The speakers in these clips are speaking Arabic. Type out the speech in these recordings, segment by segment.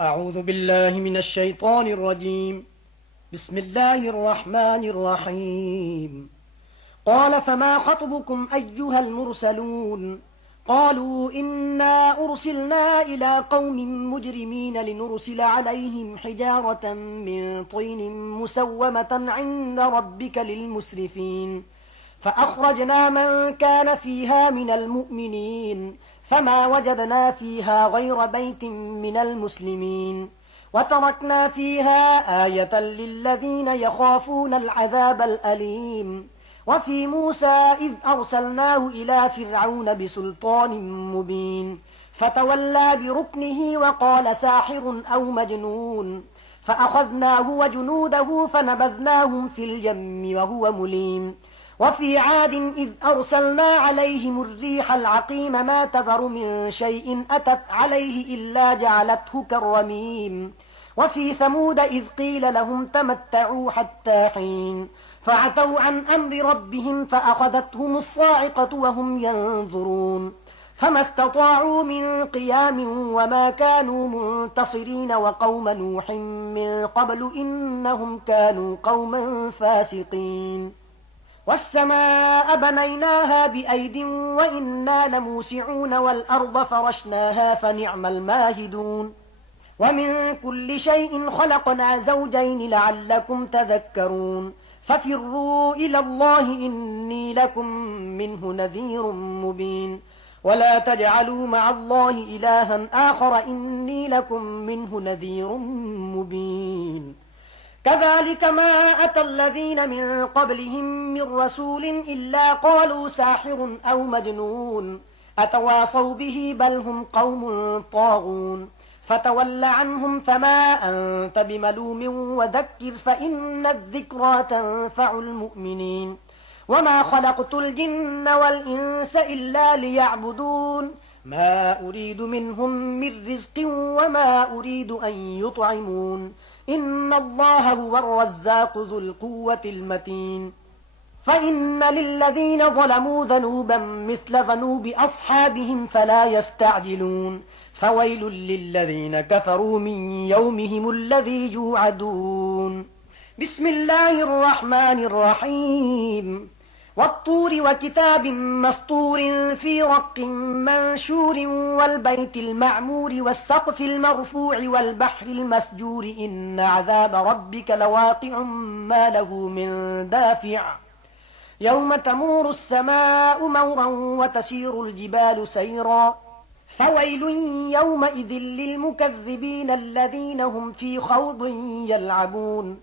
أعوذ بالله من الشيطان الرجيم. بسم الله الرحمن الرحيم. قال فما خطبكم أيها المرسلون؟ قالوا إنا أرسلنا إلى قوم مجرمين لنرسل عليهم حجارة من طين مسومة عند ربك للمسرفين، فأخرجنا من كان فيها من المؤمنين فما وجدنا فيها غير بيت من المسلمين، وتركنا فيها آية للذين يخافون العذاب الأليم. وفي موسى إذ أرسلناه إلى فرعون بسلطان مبين فتولى بركنه وقال ساحر أو مجنون، فأخذناه وجنوده فنبذناهم في اليم وهو مليم. وفي عاد إذ أرسلنا عليهم الريح العقيم ما تذر من شيء أتت عليه إلا جعلته كالرميم. وفي ثمود إذ قيل لهم تمتعوا حتى حين فعتوا عن أمر ربهم فأخذتهم الصاعقة وهم ينظرون، فما استطاعوا من قيام وما كانوا منتصرين. وقوم نوح من قبل إنهم كانوا قوما فاسقين. والسماء بنيناها بأيد وإنا لموسعون والأرض فرشناها فنعم الماهدون. ومن كل شيء خلقنا زوجين لعلكم تذكرون. ففروا إلى الله إني لكم منه نذير مبين. ولا تجعلوا مع الله إلها آخر إني لكم منه نذير مبين. كذلك ما أتى الذين من قبلهم من رسول إلا قالوا ساحر أو مجنون أتواصوا به بل هم قوم طاغون. فتول عنهم فما أنت بملوم وذكر فإن الذكرى تنفع المؤمنين. وما خلقت الجن والإنس إلا ليعبدون ما أريد منهم من رزق وما أريد أن يطعمون إن الله هو الرزاق ذو القوة المتين. فإن للذين ظلموا ذنوبا مثل ذنوب أصحابهم فلا يستعجلون. فويل للذين كفروا من يومهم الذي يوعدون. بسم الله الرحمن الرحيم. والطور وكتاب مسطور في رق منشور والبيت المعمور والسقف المرفوع والبحر المسجور إن عذاب ربك لواقع ما له من دافع. يوم تمور السماء مورا وتسير الجبال سيرا. فويل يومئذ للمكذبين الذين هم في خوض يلعبون.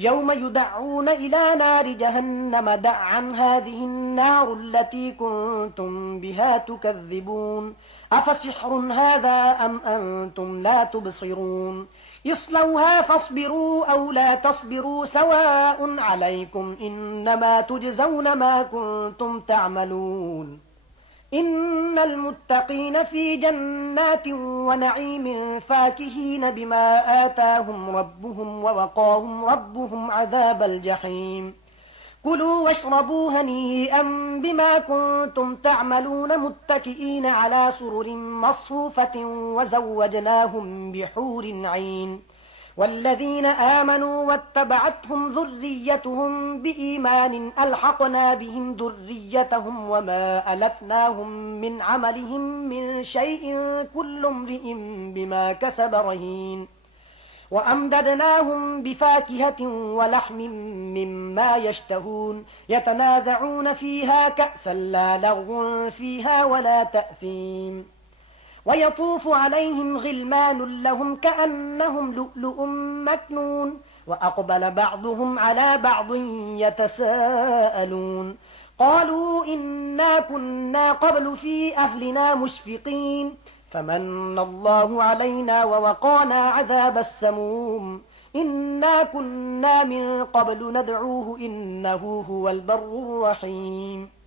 يوم يدعون إلى نار جهنم دعا هذه النار التي كنتم بها تكذبون أفسحر هذا أم أنتم لا تبصرون. اصلوها فاصبروا أو لا تصبروا سواء عليكم إنما تجزون ما كنتم تعملون. إن المتقين في جنات ونعيم فاكهين بما آتاهم ربهم ووقاهم ربهم عذاب الجحيم. كلوا واشربوا هنيئا بما كنتم تعملون متكئين على سرر مصفوفة وزوجناهم بحور عين. والذين آمنوا واتبعتهم ذريتهم بإيمان ألحقنا بهم ذريتهم وما ألتناهم من عملهم من شيء كل امرئ بما كسب رهين. وأمددناهم بفاكهة ولحم مما يشتهون يتنازعون فيها كأسا لا لغو فيها ولا تأثيم. ويطوف عليهم غلمان لهم كأنهم لؤلؤ مكنون. وأقبل بعضهم على بعض يتساءلون قالوا إنا كنا قبل في أهلنا مشفقين فمن الله علينا ووقانا عذاب السموم إنا كنا من قبل ندعوه إنه هو البر الرحيم.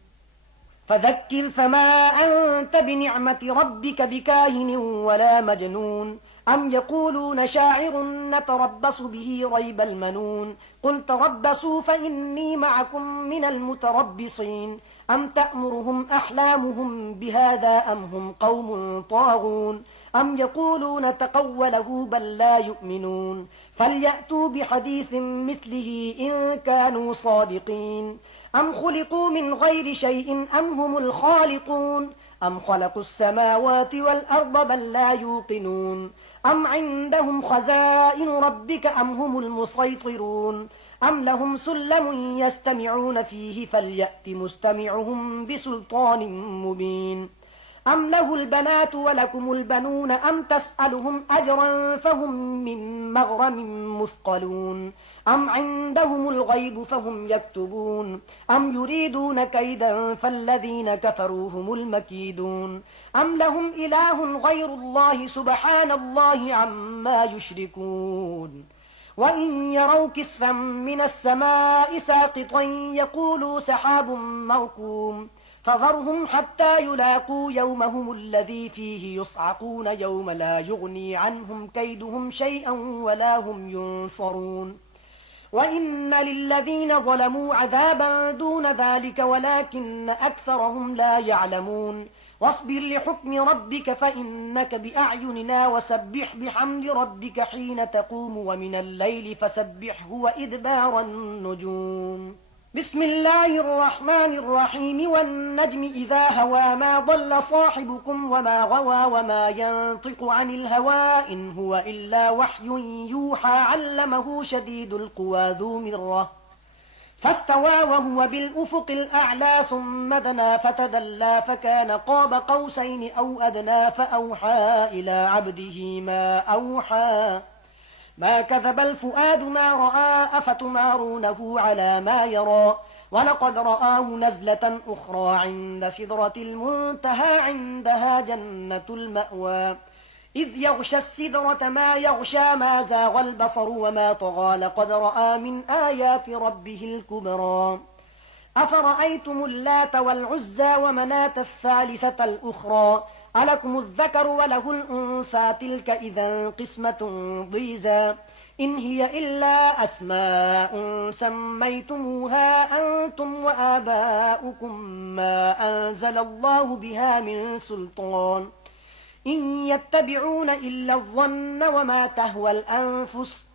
فذكر فما أنت بنعمة ربك بكاهن ولا مجنون. أم يقولون شاعر نتربص به ريب المنون. قل تربصوا فإني معكم من المتربصين. أم تأمرهم أحلامهم بهذا أم هم قوم طاغون أم يقولون تقوله بل لا يؤمنون فليأتوا بحديث مثله إن كانوا صادقين أم خلقوا من غير شيء أم هم الخالقون أم خلقوا السماوات والأرض بل لا يوقنون أم عندهم خزائن ربك أم هم المسيطرون أم لهم سلم يستمعون فيه فليأت مستمعهم بسلطان مبين أم له البنات ولكم البنون أم تسألهم أجرا فهم من مغرم مثقلون أم عندهم الغيب فهم يكتبون أم يريدون كيدا فالذين كفروا هم المكيدون أم لهم إله غير الله سبحان الله عما يشركون وإن يروا كسفا من السماء ساقطا يقولوا سحاب مركوم فذرهم حتى يلاقوا يومهم الذي فيه يصعقون يوم لا يغني عنهم كيدهم شيئا ولا هم ينصرون وإن للذين ظلموا عذابا دون ذلك ولكن أكثرهم لا يعلمون واصبر لحكم ربك فإنك بأعيننا وسبح بحمد ربك حين تقوم ومن الليل فسبحه وإدبار النجوم بسم الله الرحمن الرحيم والنجم إذا هوى ما ضل صاحبكم وما غوى وما ينطق عن الهوى إن هو إلا وحي يوحى علمه شديد القوى ذو مرة فاستوى وهو بالأفق الأعلى ثم دنا فتدلى فكان قاب قوسين أو أدنى فأوحى إلى عبده ما أوحى ما كذب الفؤاد ما رأى أفتمارونه على ما يرى ولقد رآه نزلة أخرى عند سدرة المنتهى عندها جنة المأوى إذ يغشى السدرة ما يغشى ما زاغ البصر وما طغى لقد رأى من آيات ربه الكبرى أفرأيتم اللات والعزى ومناة الثالثة الأخرى ألكم الذكر وله الأنثى تلك إذا قسمة ضيزى إن هي إلا أسماء سميتموها أنتم وآباؤكم ما أنزل الله بها من سلطان إن يتبعون إلا الظن وما تهوى الأنفس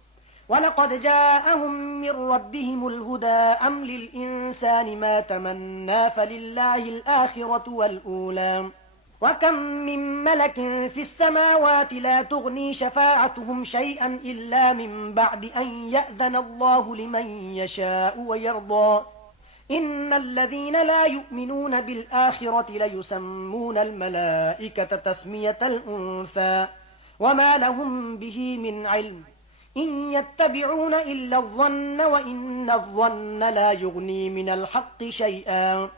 ولقد جاءهم من ربهم الهدى أم للإنسان ما تمنى فلله الآخرة والأولى وكم من ملك في السماوات لا تغني شفاعتهم شيئا إلا من بعد أن يأذن الله لمن يشاء ويرضى إن الذين لا يؤمنون بالآخرة ليسمون الملائكة تسمية الأنثى وما لهم به من علم إن يتبعون إلا الظن وإن الظن لا يغني من الحق شيئا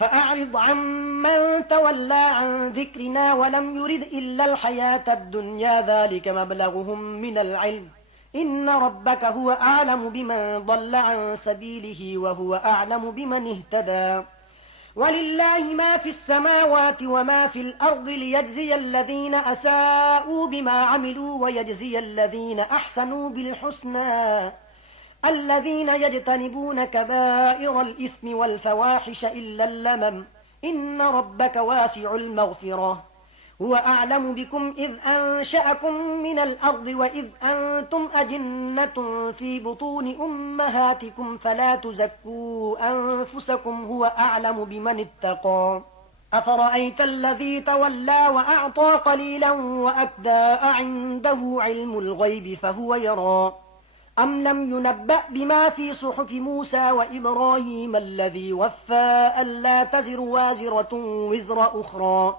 فأعرض عمن تولى عن ذكرنا ولم يرد إلا الحياة الدنيا ذلك مبلغهم من العلم إن ربك هو أعلم بمن ضل عن سبيله وهو أعلم بمن اهتدى ولله ما في السماوات وما في الأرض ليجزي الذين أساءوا بما عملوا ويجزي الذين أحسنوا بالحسنى الذين يجتنبون كبائر الإثم والفواحش إلا اللمم إن ربك واسع المغفرة هو أعلم بكم إذ أنشأكم من الأرض وإذ أنتم أجنة في بطون أمهاتكم فلا تزكوا أنفسكم هو أعلم بمن اتقى أفرأيت الذي تولى وأعطى قليلا وأكدى عنده علم الغيب فهو يرى أم لم ينبأ بما في صحف موسى وإبراهيم الذي وفى ألا تزر وازرة وزر أخرى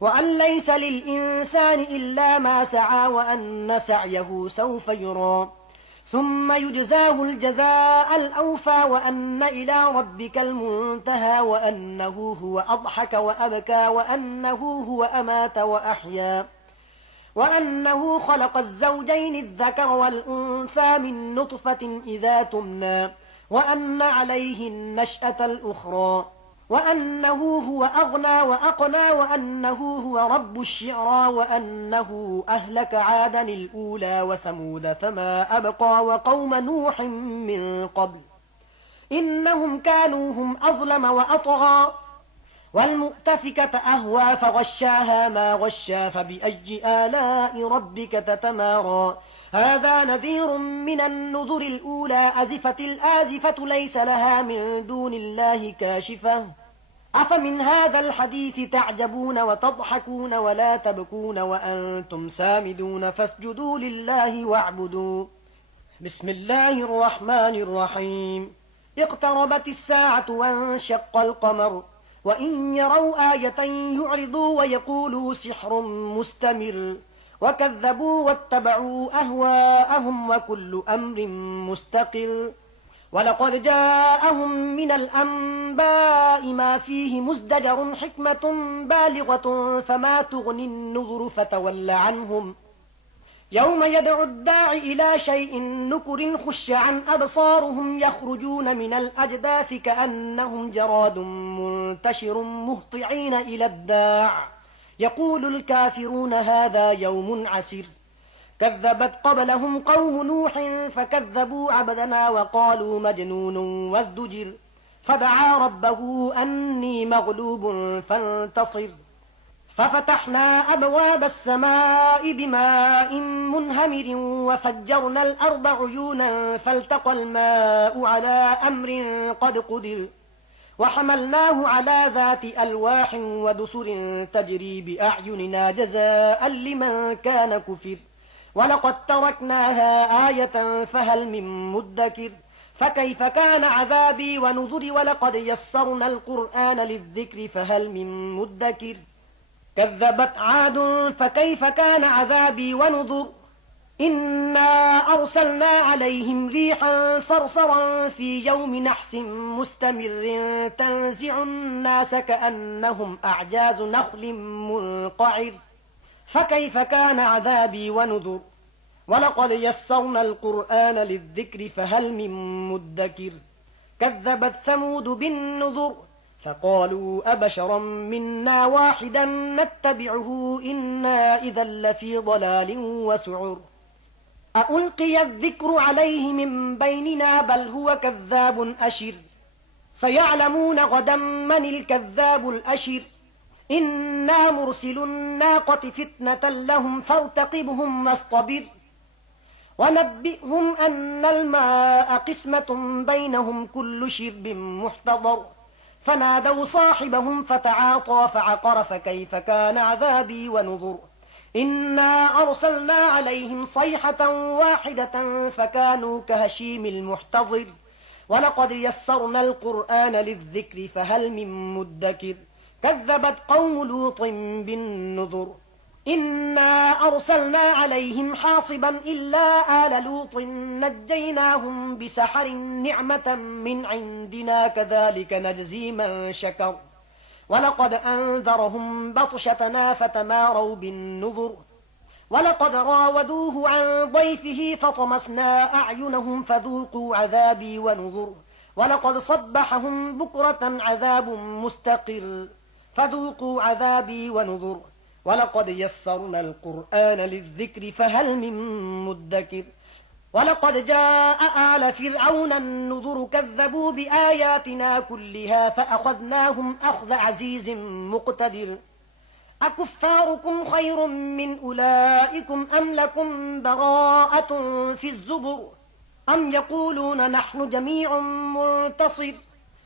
وأن ليس للإنسان إلا ما سعى وأن سعيه سوف يرى ثم يجزاه الجزاء الأوفى وأن إلى ربك المنتهى وأنه هو أضحك وأبكى وأنه هو أمات وأحيا وأنه خلق الزوجين الذكر والأنثى من نطفة إذا تمنى وأن عليه النشأة الأخرى وأنه هو أغنى وأقنى وأنه هو رب الشعرى وأنه أهلك عادا الأولى وثمود فما أبقى وقوم نوح من قبل إنهم كانوا هم أظلم وأطغى والمؤتفكة أهوى فغشاها ما غشا فبأي آلاء ربك تتمارى هذا نذير من النذر الأولى أزفت الآزفة ليس لها من دون الله كاشفة أفمن هذا الحديث تعجبون وتضحكون ولا تبكون وأنتم سامدون فاسجدوا لله واعبدوا بسم الله الرحمن الرحيم اقتربت الساعة وانشق القمر وإن يروا آية يعرضوا ويقولوا سحر مستمر وكذبوا واتبعوا أهواءهم وكل أمر مستقر ولقد جاءهم من الأنباء ما فيه مزدجر حكمة بالغة فما تغني النذر فتول عنهم يوم يدعو الداع إلى شيء نكر خش عن أبصارهم يخرجون من الأجداث كأنهم جراد منتشر مهطعين إلى الداع يقول الكافرون هذا يوم عسر كذبت قبلهم قوم نوح فكذبوا عبدنا وقالوا مجنون وازدجر فدعا ربه أني مغلوب فانتصر ففتحنا أبواب السماء بماء منهمر وفجرنا الأرض عيونا فالتقى الماء على أمر قد قدر وحملناه على ذات ألواح ودسر تجري بأعيننا جزاء لمن كان كفر ولقد تركناها آية فهل من مدكر فكيف كان عذابي ونذر ولقد يسرنا القرآن للذكر فهل من مدكر كذبت عاد فكيف كان عذابي ونذر إنا أرسلنا عليهم ريحا صرصرا في يوم نحس مستمر تنزع الناس كأنهم أعجاز نخل منقعر فكيف كان عذابي ونذر ولقد يسرنا القرآن للذكر فهل من مدكر كذبت ثمود بالنذر فقالوا أبشرا منا واحدا نتبعه إنا إذا لفي ضلال وسعر أألقي الذكر عليه من بيننا بل هو كذاب أشر سيعلمون غدا من الكذاب الأشر إنا مرسل الناقة فتنة لهم فارتقبهم واصطبر ونبئهم أن الماء قسمة بينهم كل شرب محتضر فنادوا صاحبهم فتعاطى فعقر فكيف كان عذابي ونذر إنا أرسلنا عليهم صيحة واحدة فكانوا كهشيم المحتضر ولقد يسرنا القرآن للذكر فهل من مدكر كذبت قوم لوط بالنذر إنا أرسلنا عليهم حاصبا إلا آل لوط نجيناهم بسحر نعمة من عندنا كذلك نجزي من شكر ولقد أنذرهم بطشتنا فتماروا بالنذر ولقد راودوه عن ضيفه فطمسنا أعينهم فذوقوا عذابي ونذر ولقد صبحهم بكرة عذاب مستقر فذوقوا عذابي ونذر ولقد يسرنا القرآن للذكر فهل من مدكر ولقد جاء آل فرعون النذر كذبوا بآياتنا كلها فأخذناهم أخذ عزيز مقتدر أكفاركم خير من أولئكم أم لكم براءة في الزبر أم يقولون نحن جميع منتصر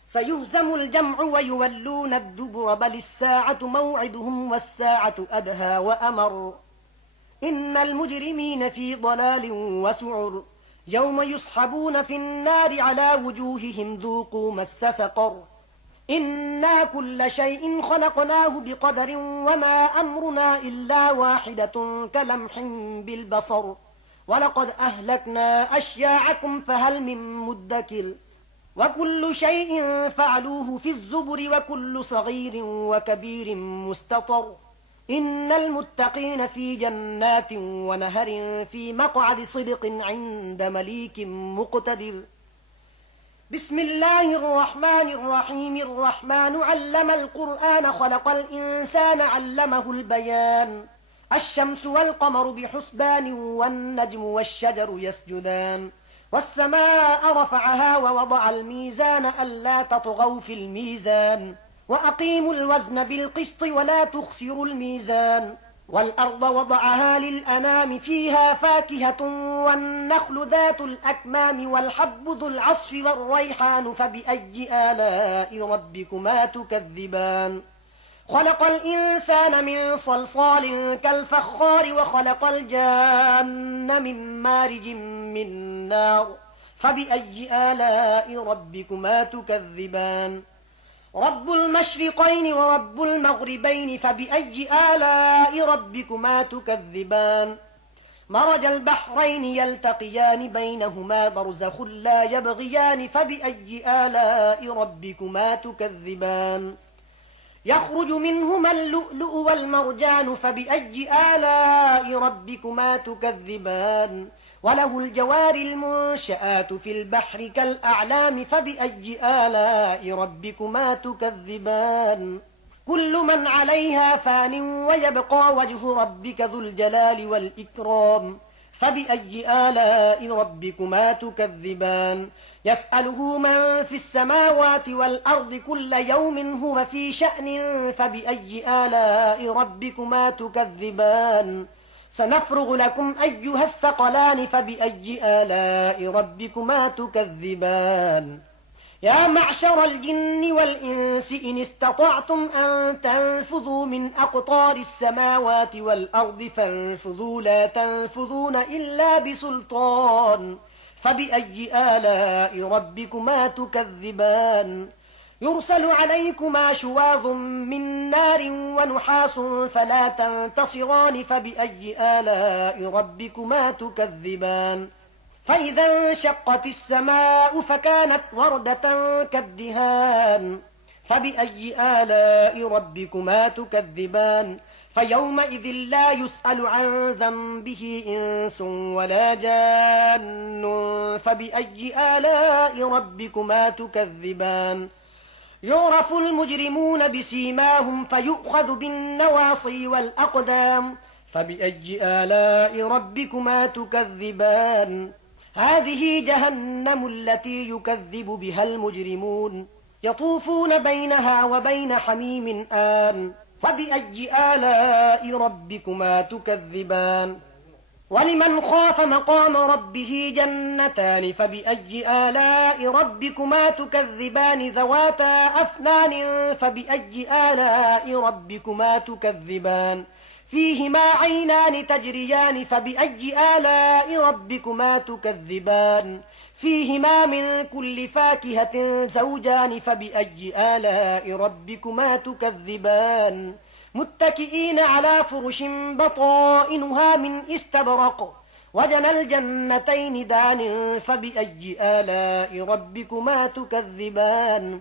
سيهزم الجمع ويولون الدبر بل الساعة موعدهم والساعة أدهى وأمر إن المجرمين في ضلال وسعر يوم يسحبون في النار على وجوههم ذوقوا مس سقر إنا كل شيء خلقناه بقدر وما أمرنا إلا واحدة كلمح بالبصر ولقد أهلكنا أشياعكم فهل من مدكر وكل شيء فعلوه في الزبر وكل صغير وكبير مستطر إن المتقين في جنات ونهر في مقعد صدق عند مليك مقتدر بسم الله الرحمن الرحيم الرحمن علم القرآن خلق الإنسان علمه البيان الشمس والقمر بحسبان والنجم والشجر يسجدان والسماء رفعها ووضع الميزان ألا تطغوا في الميزان وأقيموا الوزن بالقسط ولا تخسروا الميزان والأرض وضعها للأنام فيها فاكهة والنخل ذات الأكمام والحب ذو العصف والريحان فبأي آلاء ربكما تكذبان خلق الإنسان من صلصال كالفخار وخلق الجان من مارج من نار فبأي آلاء ربكما تكذبان رب المشرقين ورب المغربين فبأي آلاء ربكما تكذبان مرج البحرين يلتقيان بينهما برزخ لا يبغيان فبأي آلاء ربكما تكذبان يخرج منهما اللؤلؤ والمرجان فبأي آلاء ربكما تكذبان وله الجوار المنشآت في البحر كالأعلام فبأي آلاء ربكما تكذبان كل من عليها فان ويبقى وجه ربك ذو الجلال والإكرام فبأي آلاء ربكما تكذبان يسأله من في السماوات والأرض كل يوم هو في شأن فبأي آلاء ربكما تكذبان سنفرغ لكم أيها الثقلان فبأي آلاء ربكما تكذبان يا معشر الجن والإنس إن استطعتم أن تنفذوا من أقطار السماوات والأرض فانفذوا لا تنفذون إلا بسلطان فبأي آلاء ربكما تكذبان يرسل عليكما شواظ من نار ونحاس فلا تنتصران فبأي آلاء ربكما تكذبان فإذا انشقت السماء فكانت وردة كالدهان فبأي آلاء ربكما تكذبان فيومئذ لا يسأل عن ذنبه إنس ولا جان فبأي آلاء ربكما تكذبان يعرف المجرمون بسيماهم فيؤخذ بالنواصي والأقدام فبأي آلاء ربكما تكذبان هذه جهنم التي يكذب بها المجرمون يطوفون بينها وبين حميم آن فبأي آلاء ربكما تكذبان ولمن خاف مقام ربه جنتان فبأي آلاء ربكما تكذبان ذواتا أفنان فبأي آلاء ربكما تكذبان فيهما عينان تجريان فبأي آلاء ربكما تكذبان فيهما من كل فاكهة زوجان فبأي آلاء ربكما تكذبان متكئين على فرش بطائنها من استبرق وجنى الجنتين دان فبأي آلاء ربكما تكذبان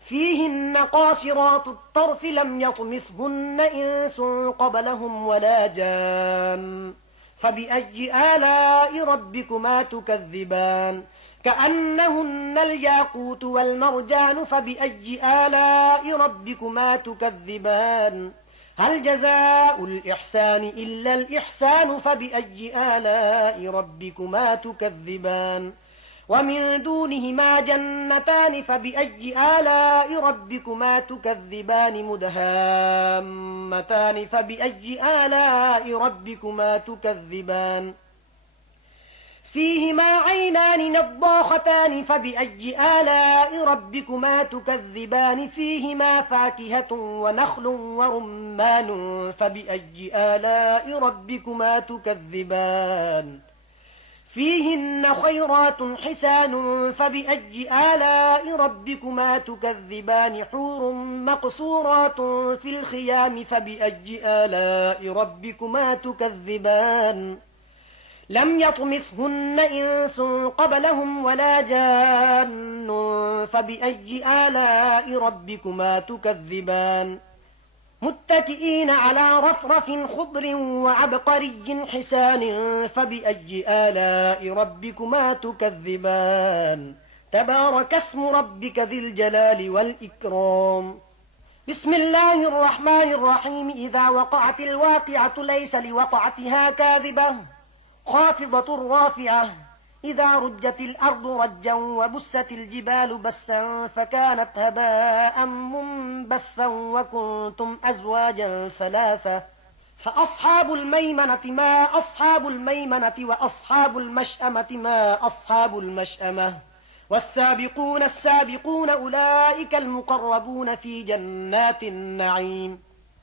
فيهن قاصرات الطرف لم يطمثهن إنس قبلهم ولا جان فبأي آلاء ربكما تكذبان كأنهن الياقوت والمرجان فبأي آلاء ربكما تكذبان هل جزاء الإحسان إلا الإحسان فبأي آلاء ربكما تكذبان ومن دونهما جنتان فبأي آلاء ربكما تكذبان مدهامتان فبأي آلاء ربكما تكذبان فيهما عينان نضاختان فبأي آلاء ربكما تكذبان فيهما فاكهة ونخل ورمان فبأي آلاء ربكما تكذبان فيهن خيرات حسان فبأي آلاء ربكما تكذبان حور مقصورات في الخيام فبأي آلاء ربكما تكذبان لم يطمثهن إنس قبلهم ولا جان فبأي آلاء ربكما تكذبان متكئين على رفرف خضر وعبقري حسان فبأي آلاء ربكما تكذبان تبارك اسم ربك ذي الجلال والإكرام بسم الله الرحمن الرحيم إذا وقعت الواقعة ليس لوقعتها كاذبة خافضة رافعة إذا رجت الأرض رجا وبست الجبال بسا فكانت هباء منبثا وكنتم أزواجا ثلاثة فأصحاب الميمنة ما أصحاب الميمنة وأصحاب المشأمة ما أصحاب المشأمة والسابقون السابقون أولئك المقربون في جنات النعيم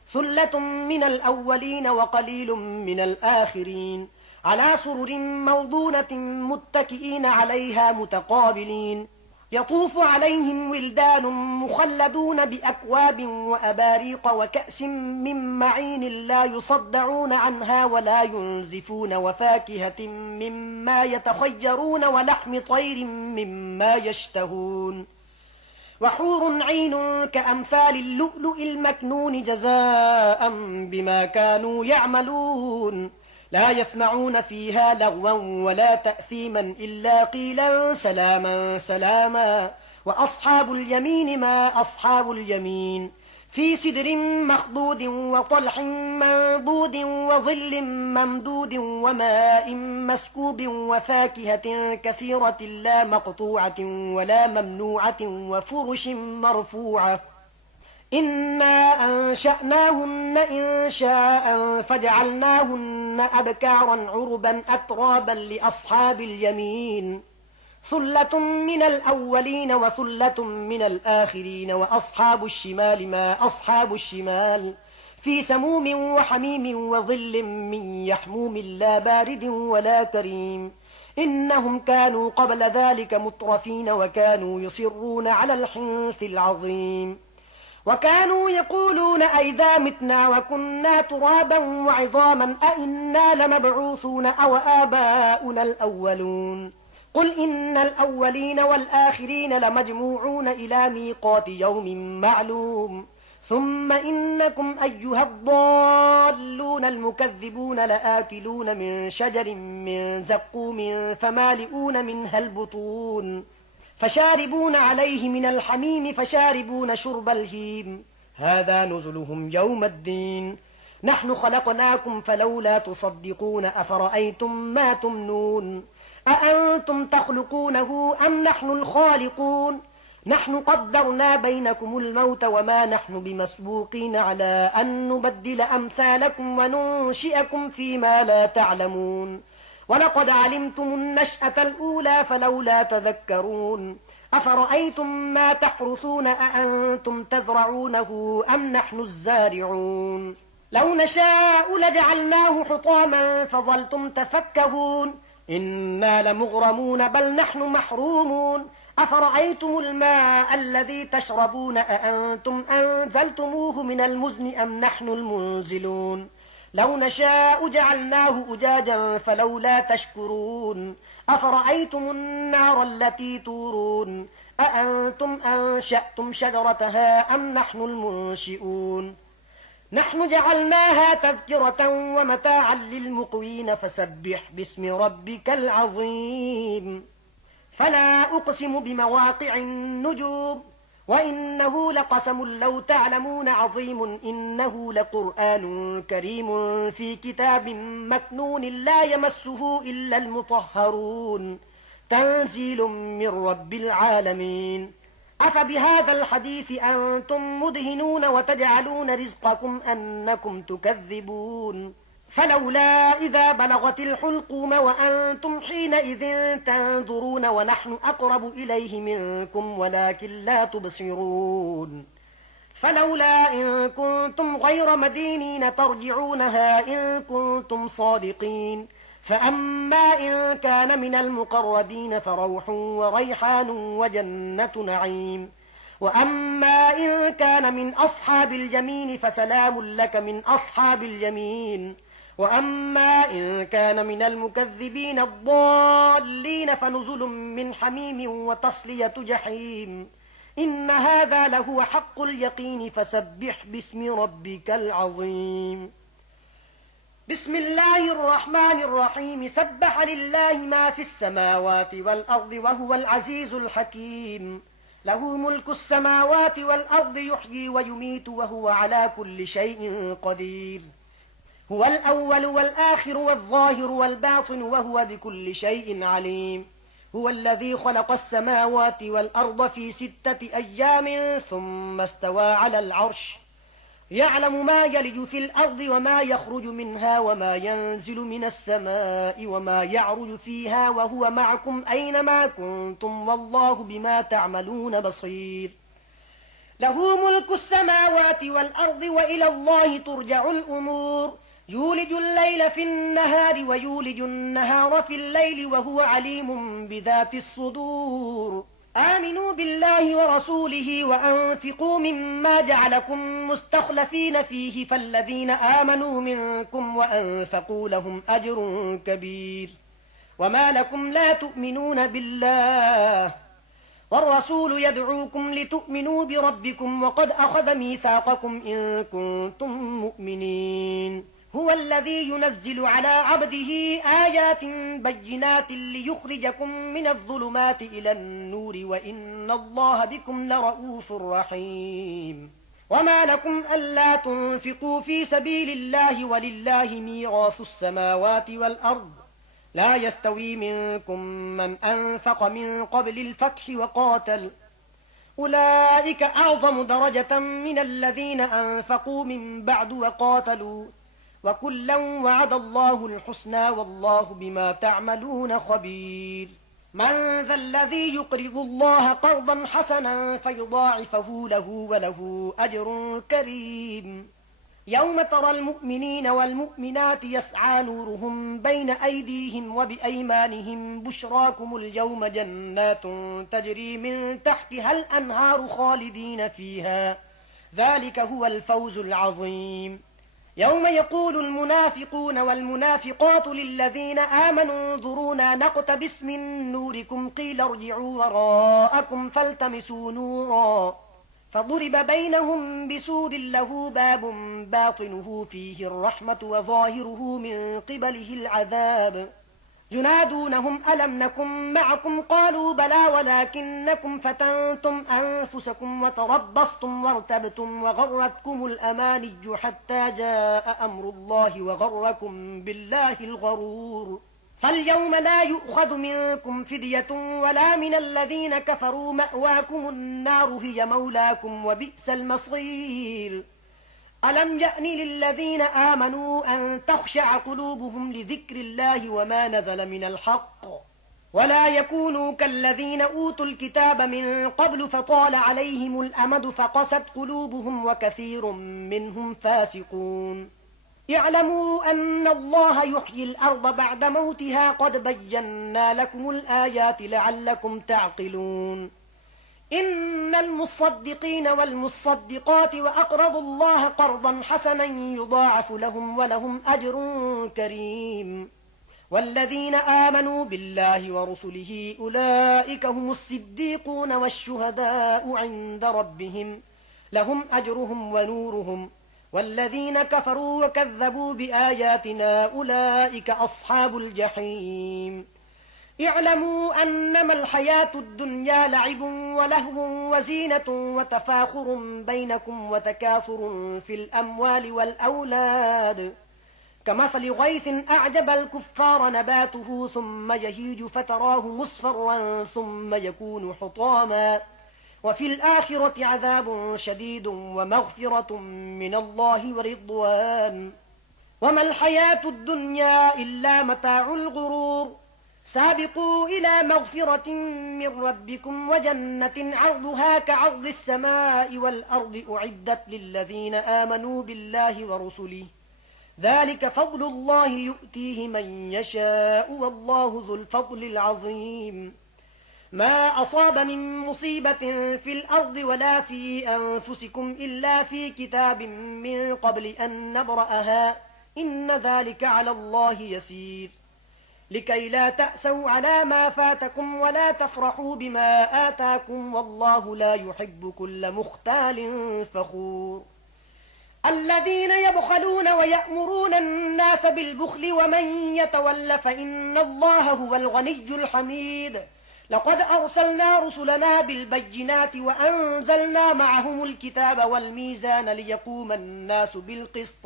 ثلة من الأولين وقليل من الآخرين على سرر موضونة متكئين عليها متقابلين يطوف عليهم ولدان مخلدون بأكواب وأباريق وكأس من معين لا يصدعون عنها ولا ينزفون وفاكهة مما يتخيرون ولحم طير مما يشتهون وحور عين كأمثال اللؤلؤ المكنون جزاء بما كانوا يعملون لا يسمعون فيها لغوا ولا تأثيما إلا قيلا سلاما سلاما وأصحاب اليمين ما أصحاب اليمين في سدر مخضود وطلح منضود وظل ممدود وماء مسكوب وفاكهة كثيرة لا مقطوعة ولا ممنوعة وفرش مرفوعة إنا أنشأناهن إنشاء فجعلناهن أبكارا عربا أترابا لأصحاب اليمين ثلة من الأولين وثلة من الآخرين وأصحاب الشمال ما أصحاب الشمال في سموم وحميم وظل من يحموم لا بارد ولا كريم إنهم كانوا قبل ذلك مترفين وكانوا يصرون على الحنث العظيم وكانوا يقولون أئذا متنا وكنا ترابا وعظاما أئنا لمبعوثون أو آباؤنا الأولون قل إن الأولين والآخرين لمجموعون إلى ميقات يوم معلوم ثم إنكم أيها الضالون المكذبون لآكلون من شجر من زقوم فمالئون منها البطون فشاربون عليه من الحميم فشاربون شرب الهيم هذا نزلهم يوم الدين نحن خلقناكم فلولا تصدقون أفرأيتم ما تمنون أأنتم تخلقونه أم نحن الخالقون نحن قدرنا بينكم الموت وما نحن بمسبوقين على أن نبدل أمثالكم وننشئكم فيما لا تعلمون ولقد علمتم النشأة الأولى فلولا تذكرون أفرأيتم ما تحرثون أأنتم تزرعونه أم نحن الزارعون لو نشاء لجعلناه حطاما فظلتم تفكهون إنا لمغرمون بل نحن محرومون أفرأيتم الماء الذي تشربون أأنتم أنزلتموه من المزن أم نحن المنزلون لو نشاء جعلناه أجاجا فلولا تشكرون أفرأيتم النار التي تورون أأنتم أنشأتم شجرتها أم نحن المنشئون نحن جعلناها تذكرة ومتاعا للمقوين فسبح باسم ربك العظيم فلا أقسم بمواقع النجوم وإنه لقسم لو تعلمون عظيم إنه لقرآن كريم في كتاب مكنون لا يمسه إلا المطهرون تنزيل من رب العالمين أفبهذا الحديث أنتم مدهنون وتجعلون رزقكم أنكم تكذبون فلولا إذا بلغت الحلقوم وأنتم حينئذ تنظرون ونحن أقرب إليه منكم ولكن لا تبصرون فلولا إن كنتم غير مدينين ترجعونها إن كنتم صادقين فأما إن كان من المقربين فروح وريحان وجنة نعيم وأما إن كان من أصحاب اليمين فسلام لك من أصحاب اليمين وأما إن كان من المكذبين الضالين فنزل من حميم وتصلية جحيم إن هذا لهو حق اليقين فسبح باسم ربك العظيم بسم الله الرحمن الرحيم سبح لله ما في السماوات والأرض وهو العزيز الحكيم له ملك السماوات والأرض يحيي ويميت وهو على كل شيء قدير هو الأول والآخر والظاهر والباطن وهو بكل شيء عليم. هو الذي خلق السماوات والأرض في 6 أيام ثم استوى على العرش يعلم ما يلج في الأرض وما يخرج منها وما ينزل من السماء وما يعرج فيها وهو معكم أينما كنتم والله بما تعملون بصير. له ملك السماوات والأرض وإلى الله ترجع الأمور. يولج الليل في النهار ويولج النهار في الليل وهو عليم بذات الصدور. آمنوا بالله ورسوله وأنفقوا مما جعلكم مستخلفين فيه فالذين آمنوا منكم وأنفقوا لهم أجر كبير. وما لكم لا تؤمنون بالله والرسول يدعوكم لتؤمنوا بربكم وقد أخذ ميثاقكم إن كنتم مؤمنين. هو الذي ينزل على عبده آيات بينات ليخرجكم من الظلمات إلى النور وإن الله بكم لرؤوف رحيم. وما لكم ألا تنفقوا في سبيل الله ولله ميراث السماوات والأرض لا يستوي منكم من أنفق من قبل الفتح وقاتل أولئك أعظم درجة من الذين أنفقوا من بعد وقاتلوا وكلا وعد الله الحسنى والله بما تعملون خبير. من ذا الذي يقرض الله قرضا حسنا فيضاعفه له وله أجر كريم. يوم ترى المؤمنين والمؤمنات يسعى نورهم بين أيديهم وبأيمانهم بشراكم اليوم جنات تجري من تحتها الأنهار خالدين فيها ذلك هو الفوز العظيم. يوم يقول المنافقون والمنافقات للذين آمنوا انظرونا نقتبس من نوركم قيل ارجعوا وراءكم فالتمسوا نورا فضرب بينهم بسور له باب باطنه فيه الرحمة وظاهره من قبله العذاب. ينادونهم ألم نكن معكم قالوا بلى ولكنكم فتنتم أنفسكم وتربصتم وارتبتم وغرتكم الأماني حتى جاء أمر الله وغركم بالله الغرور. فاليوم لا يؤخذ منكم فدية ولا من الذين كفروا مأواكم النار هي مولاكم وبئس المصير. ألم يأن للذين آمنوا أن تخشع قلوبهم لذكر الله وما نزل من الحق ولا يكونوا كالذين أوتوا الكتاب من قبل فطال عليهم الأمد فقست قلوبهم وكثير منهم فاسقون. اعلموا أن الله يحيي الأرض بعد موتها قد بينا لكم الآيات لعلكم تعقلون. إن المصدقين والمصدقات وأقرضوا الله قرضا حسنا يضاعف لهم ولهم أجر كريم. والذين آمنوا بالله ورسله أولئك هم الصديقون والشهداء عند ربهم لهم أجرهم ونورهم. والذين كفروا وكذبوا بآياتنا أولئك أصحاب الجحيم. اعلموا أنما الحياة الدنيا لعب ولهو وزينة وتفاخر بينكم وتكاثر في الأموال والأولاد كمثل غيث أعجب الكفار نباته ثم يهيج فتراه مصفرا ثم يكون حطاما وفي الآخرة عذاب شديد ومغفرة من الله ورضوان وما الحياة الدنيا إلا متاع الغرور. سابقوا إلى مغفرة من ربكم وجنة عرضها كعرض السماء والأرض أعدت للذين آمنوا بالله ورسله ذلك فضل الله يؤتيه من يشاء والله ذو الفضل العظيم. ما أصاب من مصيبة في الأرض ولا في أنفسكم إلا في كتاب من قبل أن نبرأها إن ذلك على الله يسير. لكي لا تأسوا على ما فاتكم ولا تفرحوا بما آتاكم والله لا يحب كل مختال فخور. الذين يبخلون ويأمرون الناس بالبخل ومن يتول فإن الله هو الغني الحميد. لقد أرسلنا رسلنا بالبينات وأنزلنا معهم الكتاب والميزان ليقوم الناس بالقسط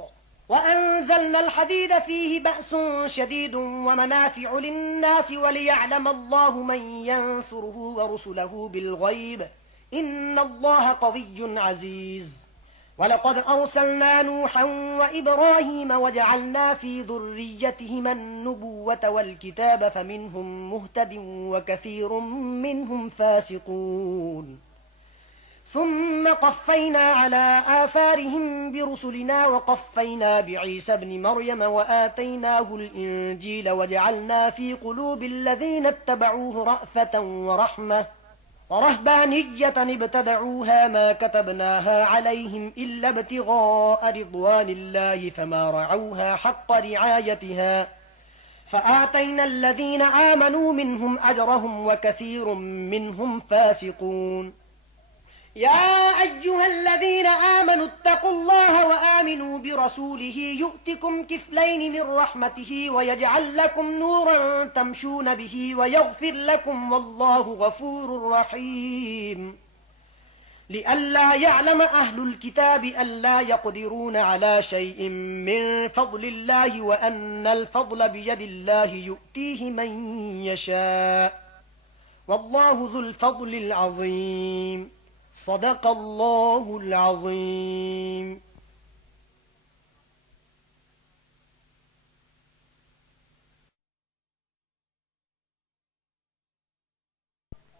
وأنزلنا الحديد فيه بأس شديد ومنافع للناس وليعلم الله من ينصره ورسله بالغيب إن الله قوي عزيز ولقد أرسلنا نوحا وإبراهيم وجعلنا في ذريتهما النبوة والكتاب فمنهم مهتد وكثير منهم فاسقون ثم قفينا على آثارهم برسلنا وقفينا بعيسى ابن مريم وآتيناه الإنجيل وجعلنا في قلوب الذين اتبعوه رأفة ورحمة ورهبانية ابتدعوها ما كتبناها عليهم إلا ابتغاء رضوان الله فما رعوها حق رعايتها فآتينا الذين آمنوا منهم أجرهم وكثير منهم فاسقون يا أيها الذين آمنوا اتقوا الله وآمنوا برسوله يؤتكم كفلين من رحمته ويجعل لكم نورا تمشون به ويغفر لكم والله غفور رحيم لئلا يعلم أهل الكتاب ألا يقدرون على شيء من فضل الله وأن الفضل بيد الله يؤتيه من يشاء والله ذو الفضل العظيم صدق الله العظيم